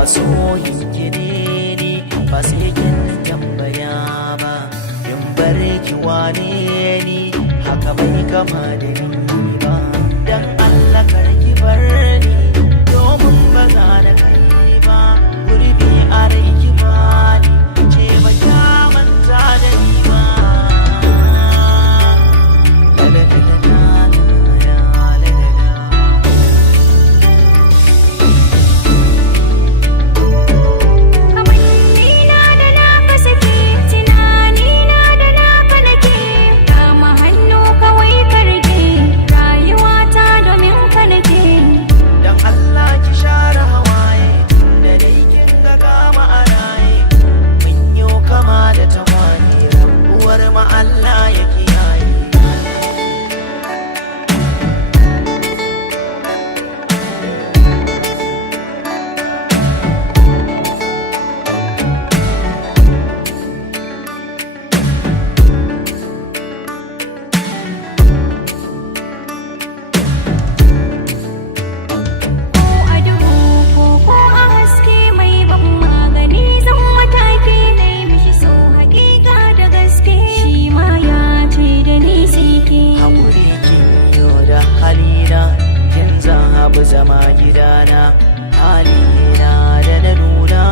masoyin gine ne ba sai kin tambaya ba, in bar ki wane ni haka bai kama da ni ba. Dan Allah kar ki bar ni domin ba za na kai ba, gurbi a rai ki ba ni ce ba kya manta da ni ba. Abu zama gidana halina da na nuna